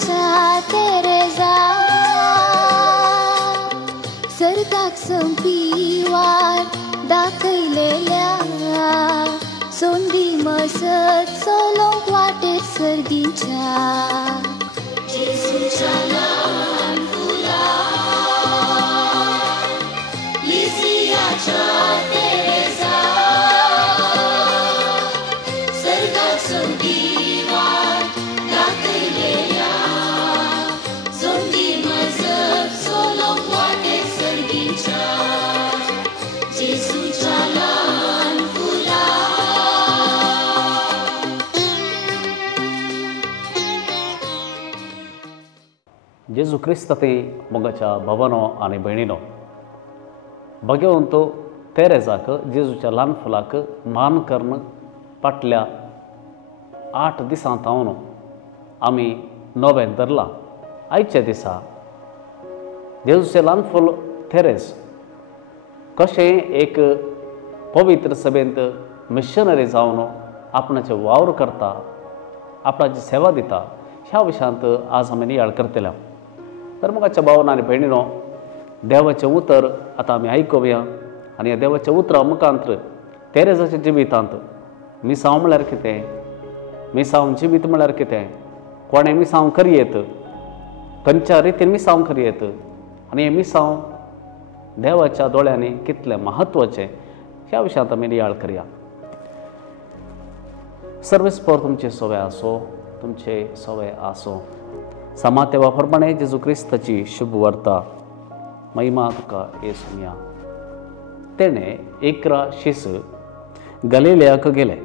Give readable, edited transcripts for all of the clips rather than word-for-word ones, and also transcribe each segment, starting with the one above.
लिसियाच्या Teresa सर्गाक संपीवार दाखयलेल्या Sondhi मसत सोलोंक वाटेर सर्गीच्या जेसूच्या ल्हान फुलां लिसियाच्या तेरेजा सर्गाक संपीवार दाखयलेल्या सोंदी मसत सोलोंक वाटेर सर्गीच्या जेसूच्या ल्हान फुलां जेजू क्रिस्तते मोगाच्या भावानो आनी भयणीनो भगवंतो तेरेजाक जेजूच्या ल्हान फुलाक मान करून फाटल्या 8 दिसां तावन आमी नोवें धरलां. आयच्या दिसा जेजूचें ल्हान फूल तेरेज कशें एक पवित्र सभेंत मिशनरी जावन आपणाचे वावर करता, आपणाची सेवा दिता, ह्या विशयांत आज आमी नियाळ करतले. तर मोगाच्या भावानो आनी भयणीनो देवाचें उतर आतां आमी आयकुया आनी ह्या देवाच्या उतरा मुखांतर तेरेजाच्या जिवितांत मिसांव म्हळ्यार कितें, मिसांव जिवीत म्हळ्यार कितें, कोणें मिसांव करयेत, खंयच्या रितीन मिसांव करयेत आनी हें मिसांव देवाच्या दोळ्यांनी कितलें म्हत्वाचें ह्या विशयांत आमी नियाळ करया. सर्वेस्पर तुमचे सवय आसो, तुमचे सवय आसो. समाते वापरपणे जेजू क्रिस्ताची शुभ वार्ता महिमा तुका येसुया. तेणें 11 शीस गलिलेयाक गेले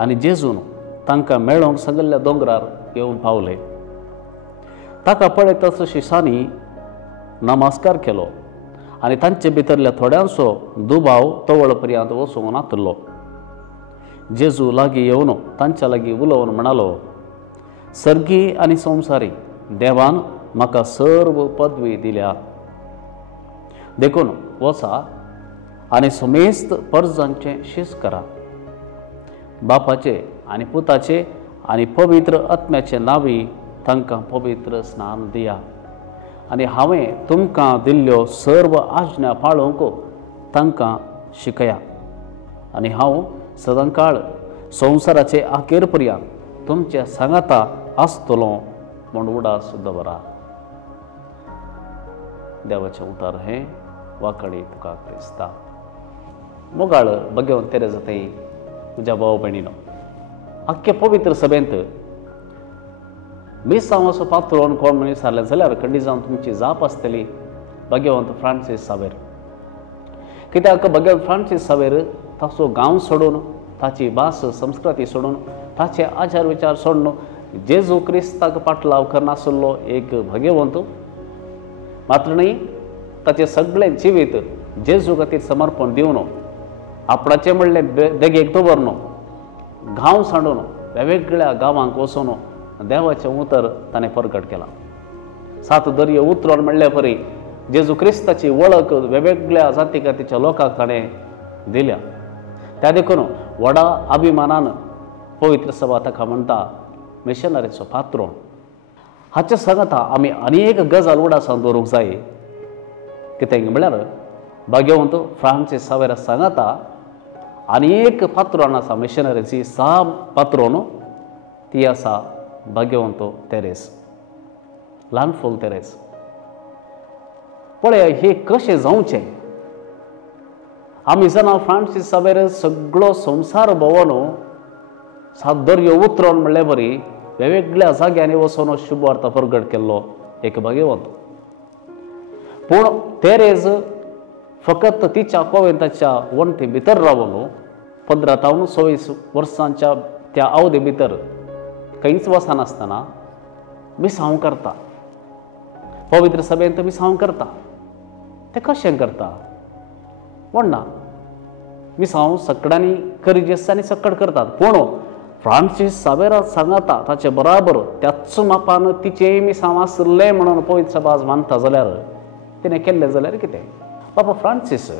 आनी जेजून तांकां मेळोवंक सगल्या दोंगरार येवन पावले. ताका पळयतच शिसांनी नमस्कार केलो आनी तांचे भितरल्या थोड्यांचो दुबाव तवळ पर्यंत वचूंक नातलो. जेजू लागीं येवन तांच्या लागीं उलोवन म्हणालो, सर्गी आनी संवसारी देवान म्हाका सर्व पदवी दिल्या. देखून वचा आनी समेस्त परजांचे शीस करा. बापाचे आनी पुताचे आनी पवित्र आत्म्याचे नांवी तांकां पवित्र स्नान दिया आनी हांवें तुमकां दिल्ल्यो सर्व आज्ञा पाळूंक तांकां शिकया आनी हांव सदांकाळ संवसाराचे आखेर पर्यंत तुमच्या सांगाता आसतलो म्हूण उडास दवरा. देवाचें उतर हें वाकडी तुका क्रिस्ता. मोगाळ भगवंत तेरेजा ताई तुज्या भाव भयणीनो आख्खे पवित्र सभेंत मिसांव असो पात्रोन कोण मनीस जाल्यार जाल्यार खंडी जावन तुमची जाप आसतली भगवंत फ्रांसीस सावेर. कित्याक भगवंत फ्रांसीस सावेर ताचो गांव सोडून, ताची भास संस्कृती सोडून, ताचे आचार विचार सोडून जेजू क्रिस्ताक पाटलाव करनासलो एक भगवंत, मात्र न्ही ताचें सगळें जिवीत जेजू खातीर समर्पण दिवन आपणाचें म्हणलें देगेक दवरन गांव सांडून वेगवेगळ्या गांवांक वचून देवाचें उतर ताणें प्रगट केलां. 7 दर्यो उतरोन म्हणले परी जेजू क्रिस्ताची वळख वेगवेगळ्या जाती खातीच्या लोकांक ताणें दिल्या. त्या देखून व्हडा अभिमानान पवित्र सभा ताका म्हणटा मिशनरीचो पात्रो. हाचे सांगता आमी आनी एक गजाल उडासान दवरूंक जाय. कितें म्हळ्यार भगवंत फ्रांसीस सावेर सांगता आनी एक पात्रोन आसा मिशनरीची 6 पात्रोन, ती आसा भगवंत तेरेज, ल्हान फूल तेरेज. पळय हे कशें जावचें. आमी जाणा फ्रांसीस सावेर सगळो संवसार भोंवन 7 दर्यो उतरोन म्हणले बरी वेगवेगळ्या जाग्यांनी वचून शुभ वार्ता प्रगट केल्लो एक भगवंत. पूण तेरेज फकत तिच्या कोवेंताच्या वणटी भितर रावून 15 ते 26 वर्सांच्या त्या अवधी भितर खंयच वचनासतना मिसांव करता, पवित्र सभेंत मिसांव करता. तें कशें करता म्हणना मिसांव सकडांनी करिजेसांनी सकड करतात. पूण फ्रांसीस सावेरा सांगता ताचे बराबर त्याच मापान तिचेय मिसांव आसलें म्हणून पवित्र सभा आज मानता जाल्यार तिणें केल्लें जाल्यार कितें. बाबा फ्रांसीस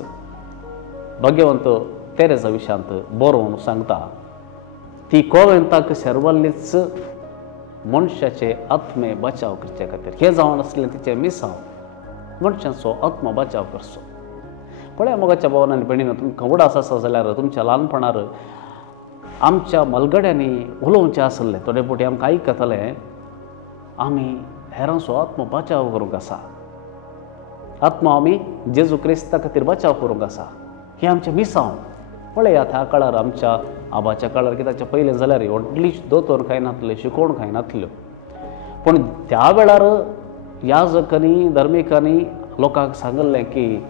भगवंत तेरेजा विशयांत बरोवन सांगता ती कोवेंताक शेरवल्लीच मनशाचे आत्मे बचाव करचे खातीर हे जावन आसलें तिचें मिसाव मनशाचो आत्मो बचाव करचो. पळय मोगाच्या भावांनी भयणीनो, तुमकां उडास आसा जाल्यार तुमच्या ल्हानपणार आमच्या मलगड्यांनी उलोवचें आसलें. थोडे फावटी आमकां आयकताले आमी हेरांचो आत्मो बचाव करूंक आसा, आत्मो आमी जेजू क्रिस्ता खातीर बचाव करूंक आसा, हें आमचें मिसाव. पळयात ह्या काळार आमच्या आबाच्या काळार कित्याच्या पयलें जाल्यार व्हडली दोतोर कांय नासले, शिकोवण कांय नासल्यो. पूण त्या वेळार याजकांनी धर्मिकांनी लोकांक सांगलें की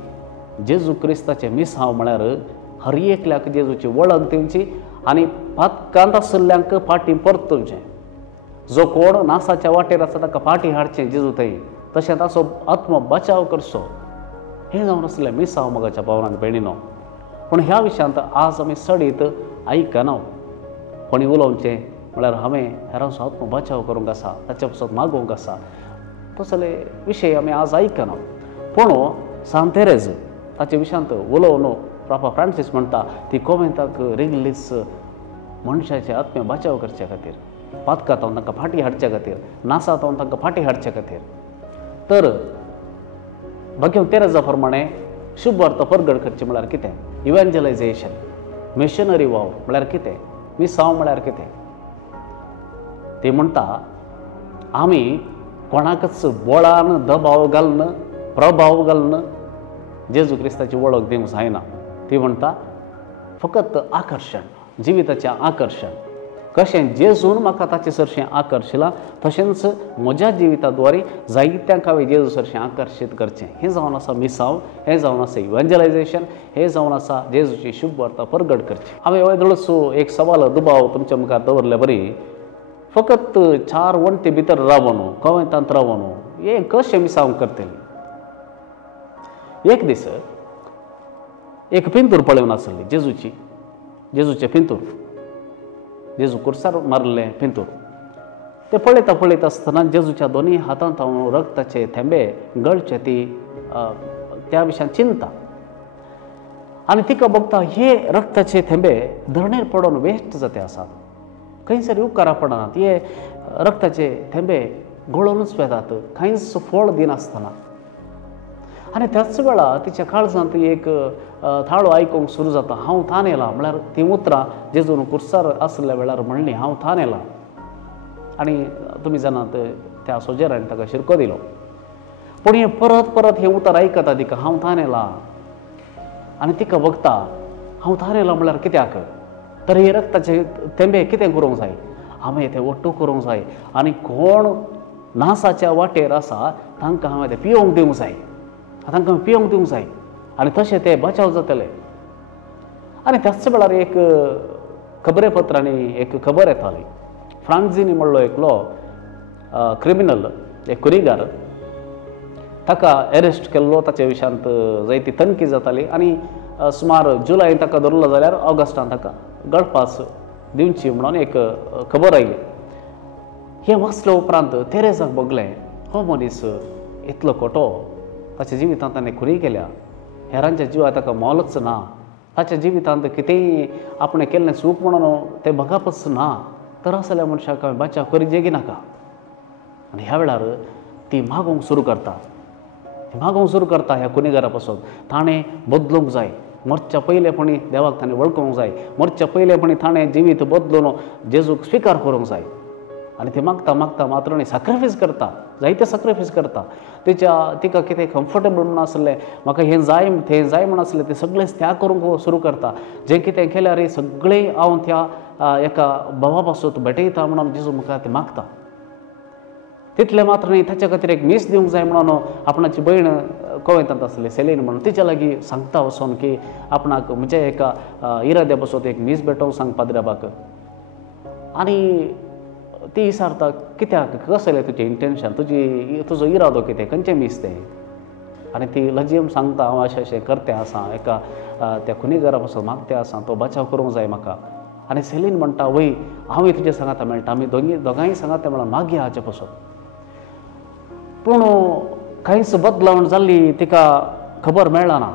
जेजू क्रिस्ताचें मिसाव म्हळ्यार हर एकल्याक जेजूची वळख दिवची आनी पातकांत आशिल्ल्यांक फाटीं परतुचें. जो कोण नासाच्या वाटेर आसा ताका फाटीं हाडचें जेजू थंय, तशें ताचो आत्मो बचाव करचो. हें जावन आसलें मिसाव मोगाच्या भावांनी भयणीनो. पूण ह्या विशयांत आज आमी सडीत आयकना. कोणी उलोवचें म्हळ्यार हांवें हेरांचो आत्मो बचाव करूंक आसा, ताचे पासून मागोवंक आसा, तसले विशय आमी आज आयकना. पूण सांत तेरेज ताचे विशयांत उलोवन पापा फ्रांसीस म्हणटा ती कोमेंताक रिगलीस मनशाचे आत्मे बचाव करचे खातीर, पातकांत तांकां फाटीं हाडचे खातीर, नासांत तांकां फाटीं हाडचे खातीर. तर भगवान तेरेजा प्रमाणे शुभ वार्ता परगट करची म्हळ्यार कितें, इवँजलायजेशन, मिशनरी वाव म्हळ्यार कितें, मिसाव म्हळ्यार कितें. ती म्हणटा आमी कोणाकच बोळान दबाव घालन, प्रभाव घालन जेजू क्रिस्ताची वळख दिवंक जायना. ती म्हणटा फकत आकर्शण, जिविताचें आकर्शण. कशें जेजून म्हाका ताचे सरशें आकर्शिलां तशेंच म्हज्या जिविताद्वारे जायत्यांक हांवें जेजू सरशें आकर्शीत करचें. हें जावन आसा मिसाव, हें जावन आसा इवँजलायजेशन, हें जावन आसा जेजूची शुभ वार्ता परगट करची. हांवें वेदळसो एक सवाल दुबाव तुमच्या मुखार दवरले बरी. फकत 4 वण्टी भितर रावन कवेंतांत रावन हें कशें मिसाव करतली. एक दीस एक पिंतूर पळोवन आसली जेजूची, जेजूचें पिंतूर, जेजू कुर्सार मारलें पिंतूर. ते पळयता आसतना जेजूच्या दोनी हातांत हांव रक्ताचे थेंबे गळचे ती त्या विशयान चिंता. आनी तिका बघता हे रक्ताचे थेंबे धरणेर पडून वेस्ट जाते आसात, खंयसर उपकारा पडनात. हे रक्ताचे थेंबे गळोनूच वेतात खंयच फळ दिनासतना. आनी त्याच वेळा तिच्या काळजांत एक थाळो आयकूंक सुरू जाता, हांव थान येला. म्हळ्यार ती उतरां जेजून कुर्सार आसल्या वेळार म्हणली, हांव थान येला. आनी तुमी जाणात त्या सोजेरान ताका शिरको दिलो. पूण हें परत हें उतर आयकता तिका, हांव थान येला. आनी तिका बघता हांव थान येला म्हळ्यार कित्याक, तर हे रक्ताचे थेंबे कितें करूंक जाय, हांवें ते ओट्टू करूंक जाय. आनी कोण नासाच्या वाटेर आसा तांकां हांवें ते पिवोवंक दिवंक जाय, तांकां पिवोवंक दिवंक जाय. आनी तशें ते बचाव जातले. आनी त्याच वेळार एक खबरेपत्रांनी एक खबर येताली. फ्रांझिनी म्हणलो एकलो क्रिमिनल, एक गुन्हेगार, ताका एरेस्ट केल्लो. ताचे विशयांत जायती तनकी जाताली. आनी सुमार जुलयान ताका धरलो जाल्यार ऑगस्टान ताका गळपास दिवची म्हणून एक खबर आयली. हें वाचल्या उपरांत तेरेजाक बगलें हो मनीस इतलो खोटो, ताच्या जिवितांत ताणें खुरी केल्या, हेरांच्या जिवाक ताका मोलच ना, ताच्या जिवितांत कितेंय आपणें केल्लें चूक म्हणून तें बगापच ना, तर असल्या मनशाक हांवें बचाव करी जेगी नाका. आनी ह्या वेळार ती मागोवंक सुरू करता ह्या गुन्हेगारा पासून. ताणें बदलूंक जाय, मरच्या पयलेपणी देवाक ताणें वळखूंक जाय, मरच्या पयलेपणी ताणें जिवीत बदलून जेजूक स्विकार करूंक जाय. आनी ती मागता मात्र सॅक्रिफायस करता, जायते सॅक्रिफायस करता. तिका कितें कम्फर्टेबल म्हण आसलें, म्हाका हें जाय तें जाय म्हण आसलें, तें सगळें त्याग करूंक सुरू करता. जें कितें केल्यार सगळें हांव त्या एका भावा पासून भेटयता म्हणून जेजू म्हाका तें मागता. तितलें मात्र न्ही, ताच्या खातीर एक मीस दिवंक जाय म्हणून आपणाची भयण कवेंतांत आसली सेलीन म्हणून तिच्या लागीं सांगता वचोन की आपणाक म्हज्या एका इराद्या पासून एक मीस भेटोवंक सांग पाद्र्याबाक. आनी ती विचारता कित्याक, कसलें तुजें इंटेंशन, तुजो इरादो कितें, खंयचें मीस तें. आनी ती लजयेन सांगता हांव अशें करतें आसा, एका त्या गुन्हेगारा पासून मागतें आसा, तो बचाव करूंक जाय म्हाका. आनी सेलीन म्हणटा वय हांवूय तुजे सांगाता मेळटा, आमी दोगांय सांगाता मेळोन मागया हाचे पासून. पूण कांयच बदलावण जाल्ली तिका खबर मेळना.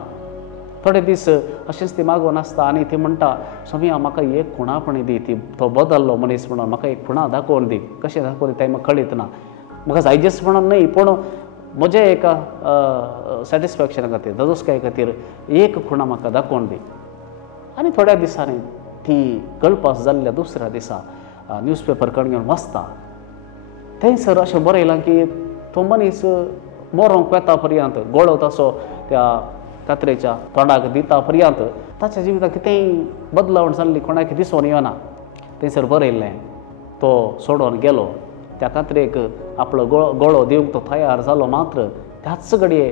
थोडे दीस अशेंच ती मागोवन आसता आनी ती म्हणटा स्वामी म्हाका एक खुणापणी दी ती तो बदल्लो मनीस म्हणून म्हाका एक खुणा दाखोवन दी कशें दाखोवन दी तें म्हाका कळीत ना म्हाका जायजेस म्हणून न्हय पूण म्हज्या एका सॅटिस्फॅक्शना खातीर धदोसकाये खातीर एक खुणा म्हाका दाखोवन दी आनी थोड्या दिसांनी ती कळपास जाल्ल्या दुसऱ्या दिसा न्यूजपेपर घेवन वाचता थंयसर अशें बरयलां की तो मनीस मरोंक वेता पर्यंत गोळो तसो त्या कात्रेच्या तोंडाक दिता पर्यंत ताच्या जिवितांत कितेंय बदलावण जाल्ली कोणाक दिसून येना थंयसर बरयल्लें तो सोडून गेलो त्या कात्रेक आपलो गोळो दिवंक तो तयार जालो मात्र त्याच घडये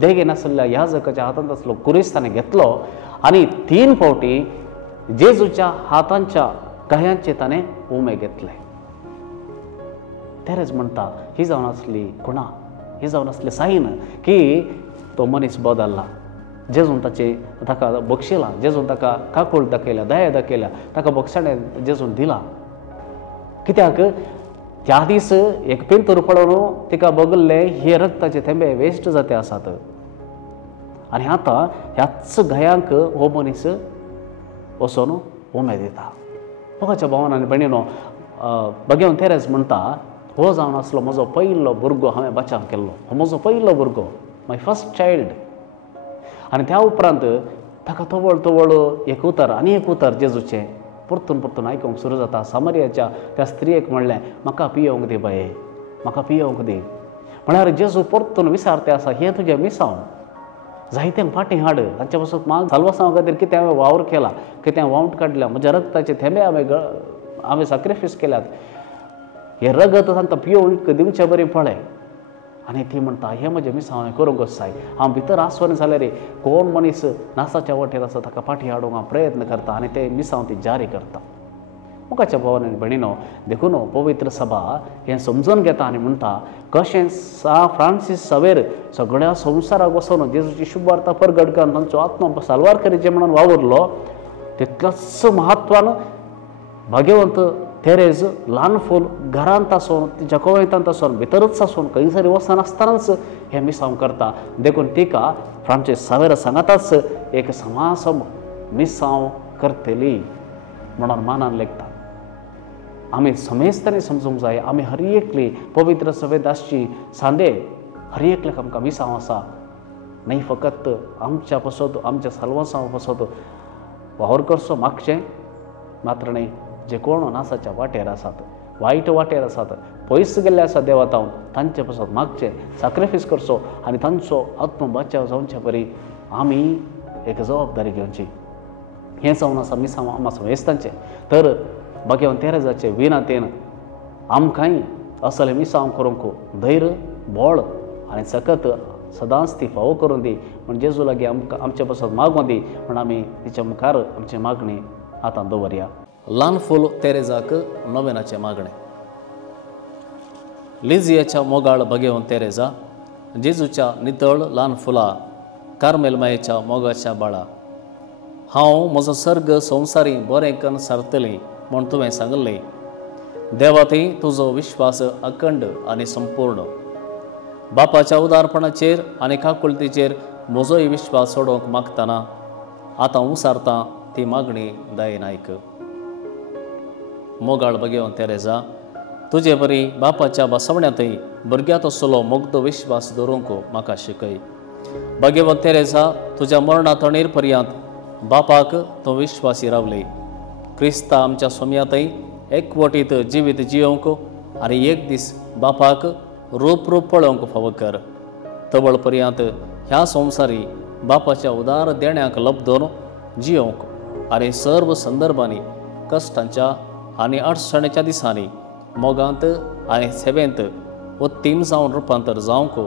देगेन आसलेल्या याजकाच्या हातांत आसलो कुरीस ताणें घेतलो आनी 3 फावटी जेजूच्या हातांच्या गायांचे ताणें उमे घेतले तेरेच म्हणटा ही जावन आसली खुणा ही जावन आसली सायन की तो मनीस बदलला जेजून ताका बक्षिला जेजून ताका काकूळ दाखयल्या दया दाखयल्या ताका बक्षाणें जेजून दिला कित्याक त्या दीस एक पिंतूर पडोवन तिका बगल्ले हे रक्ताचे थेंबे वेस्ट जाते आसात आनी आतां ह्याच गयांक हो मनीस वचून उमे दिता मोगाच्या भावान आनी भयणीनो भगवान तेरेज म्हणटा हो जावन आसलो म्हजो पयलो भुरगो हांवें बचाव केल्लो हो म्हजो पयलो भुरगो माय फर्स्ट चायल्ड आनी त्या उपरांत ताका तवळ एक उतर आनी एक उतर जेजूचें परतून आयकूंक सुरू जाता सामरियाच्या त्या स्त्रियेक म्हणलें म्हाका पियोवंक दी बाये म्हाका पियोवंक दी म्हळ्यार जेजू परतून विचारते आसा हें तुजें मिसांव जायत्यांक फाटीं हाड तांचे पासून माग साल्वासांव खातीर कितें हांवें वावर केला कितें वावंट काडल्या म्हज्या रक्ताचे थेंबे हांवें सॅक्रिफायस केल्यात हे रगत तांकां पियोवंक दिवचें बरें पळय आनी ती म्हणटा हें म्हजें मिसांव हांवें करूंकच जाय हांव भितर आसवन जाल्यार कोण मनीस नासाच्या वाटेर आसा ताका फाटीं हाडूंक हांव प्रयत्न करता आनी तें मिसांव ती जारी करता मोगाच्या भावान आनी भयणीनो देखून पवित्र सभा हें समजून घेता आनी म्हणटा कशें फ्रांसीस सावेर सगळ्या संवसाराक वचून जेजूची शुभ वार्ता परगट करून तांचो आत्मो साल्वार करीचे म्हणून वावरलो तितल्याच म्हत्वान भाग्यवंत तेरेज ल्हान फूल घरांत आसून तिच्या कोवयतांत आसून भितरच आसून खंयसरी वचनासतनाच हें मिसांव करता देखून तिका फ्रांसीस सावेर सांगाताच एक समासम मिसांव करतली म्हणून मानान लेखता आमी समेस्तांनी समजूंक जाय आमी हर एकली पवित्र सभेंत आसची सांदे हर एकल्याक आमकां मिसांव आसा न्हय फकत आमच्या पसत आमच्या साल्वासांव पसत वावर करचो मागचें मात्र न्हय जे कोण नासाच्या वाटेर आसात वायट वाटेर आसात पयस गेल्ले आसा देवातावन तांचे पासून मागचें सॅक्रिफायस करचो आनी तांचो आत्म बचाव जावचे परी आमी एक जबाबदारी घेवची हें जावन आसा मिसांव आमा समेस्तांचें तर भगवान तेरेजाचे विनातेन आमकांय असले मिसांव करूंक धैर्य बोळ आनी सकत सदांच ती फावो करून दी म्हण जेजू लागीं आमकां आमचे पासून मागूं दी म्हण आमी तिच्या मुखार आमची मागणी हातांत दवरया ल्हान फूल तेरेजाक नोवेनाचें मागणें लिजियाच्या मोगाळ भगवान तेरेजा जेजूच्या नितळ ल्हान फुलां कार्मेल मायेच्या मोगाच्या बाळा हांव म्हजो सर्ग संवसारी बरें करून सारतलें म्हूण तुवें सांगलें देवातय तुजो विश्वास अखंड आनी संपूर्ण बापाच्या उदारपणाचेर आनी काकुळतीचेर म्हजोय विश्वास सोडोवंक मागतना आतां उसारतां ती मागणी दयेन आयक मोगाळ भगवान तेरेजा तुजे बरी बापाच्या बसवण्यांतय भुरग्यात असलो मुग्ध विश्वास दवरूंक म्हाका शिकय भगवान तेरेजा तुज्या मरणा तणेर पर्यंत बापाक तो विश्वासी रावले क्रिस्ता आमच्या सोम्यातय एकवटीत जिवीत जियोवंक आनी एक दीस बापाक रूप पळोवंक फावो कर तवळ पर्यंत ह्या संवसारी बापाच्या उदार देण्याक लबदोन जियोवंक आनी सर्व संदर्भांनी कश्टांच्या आनी अडचणीच्या दिसांनी मोगांत आनी सेवेंत उत्तीम जावन रुपांतर जावंक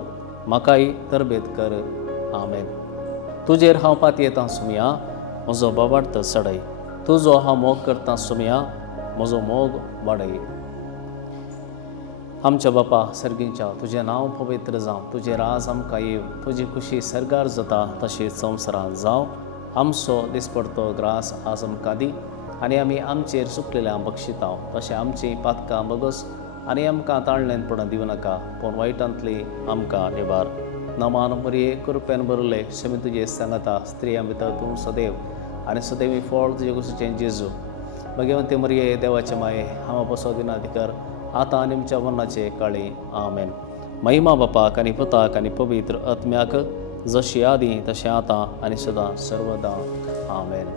म्हाकाय तरबेत कर आमेन तुजेर हांव पातयेतां सुमया म्हजो बाबार्थ चडय तुजो हांव मोग करतां सुमया म्हजो मोग वाडय आमच्या बापा सर्गींच्या तुजें नांव पवित्र जावं तुजें राज आमकां येव तुजी खुशी सरगार जाता तशीच संवसारांत जावं आमचो दिसपडतो ग्रास आज आमकां दी आनी आमी आमचेर सुकलेल्या बक्षितांव तशें आमची पातकां बगस आनी आमकां ताळणेन पडून दिवं नाका पूण वायटांतली आमकां निबार. नमान मरिये कृपेन भरले शमी तुजे सांगता स्त्रियां भितर तूं सदैव आनी सदैव फळ तुजे कुशीचें जेजू. भगवंते मरिये देवाचे माये हांव बसो दिनाधिकार आतां आनी आमच्या मरणाचे काळी आमेन. महिमा बापाक आनी पुताक आनी पवित्र आत्म्याक जशी आदी तशें आतां आनी सदां सर्वदा आमेन.